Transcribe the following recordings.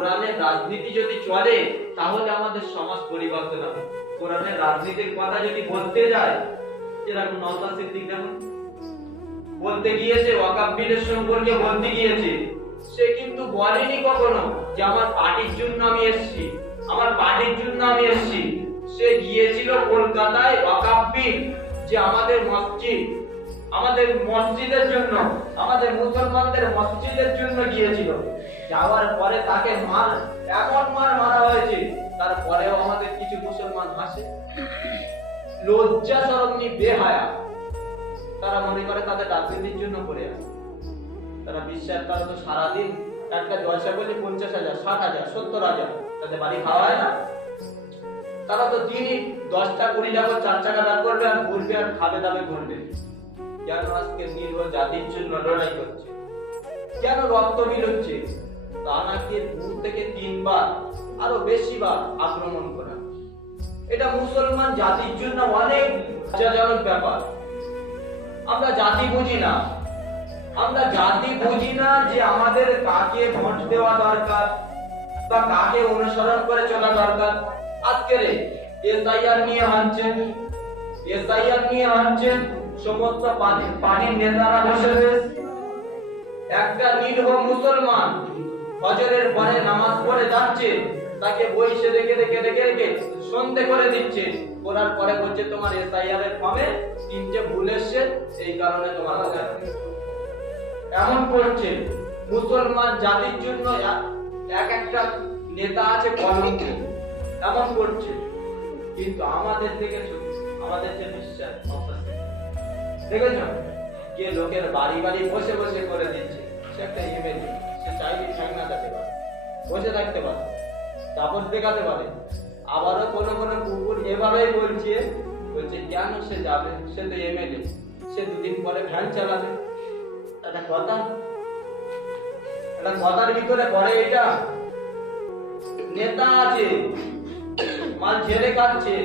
কোরআনের রাজনীতি যদি চলে তাহলে আমাদের সমাজ পরিবর্তন হবে। কোরআনের রাজনীতির কথা যদি বলতে যায়, এরকম নওশাদ সিদ্দিক দেখুন বলতে গিয়েছে, ওয়াকফ বিলের সম্পর্কে বলতে গিয়েছে, সে কিন্তু বলেনি কখনো যে আমার পার্টির জন্য আমি এসেছি, আমার পার্টির জন্য আমি এসেছি। সে গিয়েছিল কলকাতায় ওয়াকফ বিল, যে আমাদের মসজিদের জন্য, আমাদের মুসলমানদের মসজিদের জন্য গিয়েছিল। যাওয়ার পরে তাকে এমন মারা হয়েছে, তারপরেও আমাদের কিছু মুসলমান হাসে, লজ্জা শরম নিয়ে বেহায়া। তারা মনে করে তাদের রাজনীতির জন্য করে আছে। তারা বিশ্বাস, তারা তো সারাদিন একটা জলসা করলে 50,000, 60,000, 70,000 তাদের বাড়ি খাওয়া হয় না। তারা তো দিনই 10টা 20টা করে 4 চাকা দাঁড় করবে আর ঘুরবে আর খাবে দাবে ঘুরবে। কেন আজকে নির্ভর জাতির জন্য লড়াই করছে? কেন রক্ত বিল হচ্ছে? তানাকে 2 থেকে 3 বার আরো বেশি বার আক্রমণ করা, এটা মুসলমান জাতির জন্য অনেক লজ্জাজনক ব্যাপার। আমরা জাতি বুঝি না, আমরা জাতি বুঝি না যে আমাদের কাকে ভোট দেওয়া দরকার বা কাকে অনুসরণ করে চলা দরকার। আজকে এসআইআর নিয়ে হাঁটছেন সমস্ত পার্টির নেতারা বসে রয়েছে। একটা নিরীহ মুসলমান ফজরের পরে নামাজ পড়ে যাচ্ছে, তাকে বইসে রেখে সন্ধে করে দিচ্ছে, করার পরে বলছে তোমার এসআইআর এর ফর্মে 3টে ভুল এসেছে, এই কারণে তোমার এমন করছে। মুসলমান জাতির জন্য এক একটা নেতা আছে কলঙ্ক, এমন করছে। কিন্তু আমাদের দেখেছো, আমাদের যে বিশ্বাস দেখেছো, যে লোকের বাড়ি বসে করে দিচ্ছে, সে একটা এমএলএ, সে চাইলে ঠ্যাংনা দিতে পারে, বসে থাকতে পারে, দাপট দেখাতে পারে। আবারও কোনো কুকুর এভাবেই বলছে কেন সে যাবে, সে তো এমএলএ, সে 2 দিন পরে ভ্যান চালাবে। একটা কথার ভিতরে পড়ে এটা। নেতা আছে, মাল ঝেড়ে খাচ্ছে,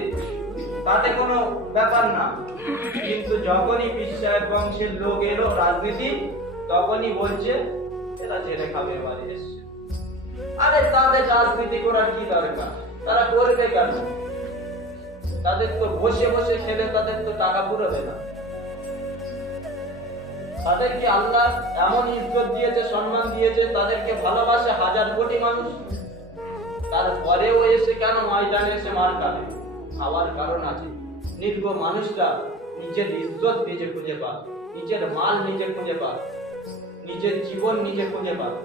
তাতে কোনো ব্যাপার না। কিন্তু যখনই বিশ্বাস বংশের লোক এলো রাজনীতি, তখনই বলছে এরা ঝেড়ে খাবে, বাড়ি এসছে। আরে তাদের রাজনীতি করার কি দরকার? তারা করবে কেন? তাদের তো বসে খেলে তাদের তো টাকা পুরোবে না। তাদেরকে আল্লাহ এমন ইজ্জত দিয়েছে, সম্মান দিয়েছে, তাদেরকে ভালোবাসে 1000 কোটি মানুষ। তারপরেও এসে কেন ময়দানে এসে মার খাবে? খাওয়ার কারণ আছে। নির্ভীক মানুষরা নিজের ইজ্জত নিজে খুঁজে পায়, নিজের মাল নিজে খুঁজে পায়, নিজের জীবন নিজে খুঁজে পায়।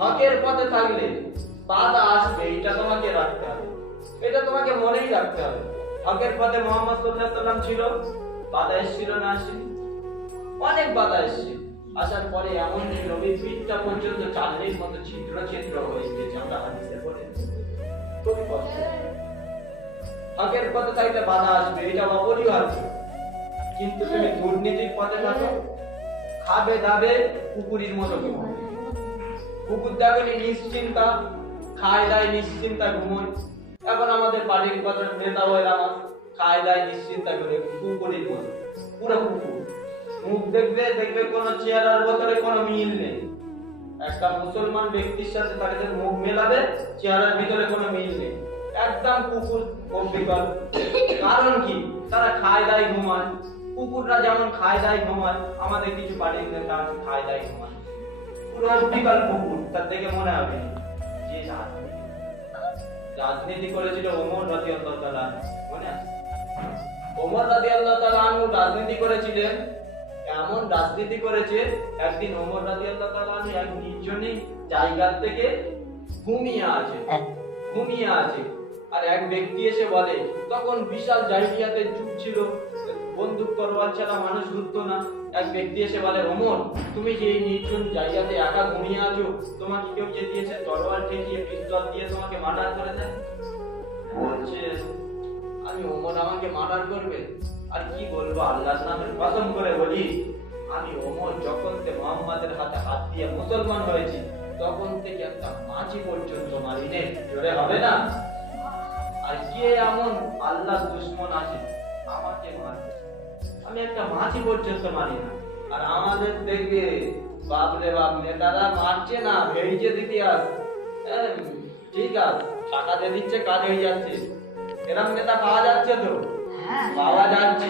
হকের পথে থাকলে বাধা আসবে, এটা তোমাকে রাখতে হবে, এটা তোমাকে মনেই রাখতে হবে। হকের পথে মুহাম্মদ সাল্লাল্লাহু আলাইহি ওয়াসাল্লাম ছিল, বাধা এসেছিল না? আসেনি? অনেক বাধা এসেছে। আসার পরে এমন নবীর পিঠটা পর্যন্ত চাঁদের মতো ছিদ্র হয়ে গেছে, আমরা হাদিসে পড়েছি। খুব কষ্ট। হকের পথে থাকলে বাধা আসবে, এটা অপরিহার্য। কিন্তু তুমি দুর্নীতির পথে থাকো, খাবে দাবে কুকুরের মতো ঘুমাবে। কুকুর দেখনি নিশ্চিন্তা খায় দায়, নিশ্চিন্তা ঘুমোয়। এখন আমাদের পার্টির কথা নেতা হয়ে আমার খায় দায় নিশ্চিন্তা করে কুকুরের মতো, পুরো কুকুর। মুখ দেখবে কোন চেহারার ভেতরে কোনো মিল নেই। একটা মুসলমান ব্যক্তির সাথে তাদের মুখ মেলাবে, চেহারার ভিতরে কোনো মিল নেই, একদম কুকুর অবিকল। কারণ কি? তারা খায় দায় ঘুমায়। কুকুররা যেমন খায় দায় ঘুমায়, আমাদের কিছু পার্টির নেতা খায় দায় ঘুমায়, পুরো অবিকল কুকুর। তার দেখে মনে হবে যে রাজনীতি করেছিল ওমর রাদিয়াল্লাহু তাআলা, মনে আছে? ওমর রাদিয়াল্লাহু তাআলা আনহু রাজনীতি করেছিলেন, এমন রাজনীতি করেছে। একদিন ওমর রাদিয়াল্লাহু তাআলা আনহু এক নির্জনী জায়গা থেকে ঘুমিয়ে আছে, আর এক ব্যক্তি এসে বলে, তখন বিশাল জাহিলিয়াতে যুগ ছিল, বন্দুক তরোয়াল ছাড়া মানুষ ঘুরতো না। এক ব্যক্তি এসে বলে, ওমর তুমি যে এই নির্জন জায়গাতে একা ঘুমিয়ে আছো, তোমাকে কেউ যে দিয়েছে তরোয়াল ঠেকিয়ে পিস্তল দিয়ে তোমাকে মার্ডার করে দেয়? বলছে আমি ওমর আমাকে মার্ডার করবে? আর কি বলবো, আল্লাহর নামের কসম করে বলি, আমি ওমর যখন থেকে মুহাম্মাদের হাতে হাত দিয়ে মুসলমান হয়েছি, তখন থেকে একটা মাছি পর্যন্ত মারিনি। জোরে হবে না? আর কে এমন আল্লাহর দুশমন আছে আমাকে মারবে? আমি একটা মাছি পর্যন্ত মারি না। আর আমাদের দেখবে বাপ রে বাপ, নেতারা মারছে না, ভেড়িছে ইতিহাস। ঠিক আছে, টাকা দিয়ে দিচ্ছে, কাজ হয়ে যাচ্ছে। এরকম নেতা পাওয়া যাচ্ছে তো? হ্যাঁ পাওয়া যাচ্ছে।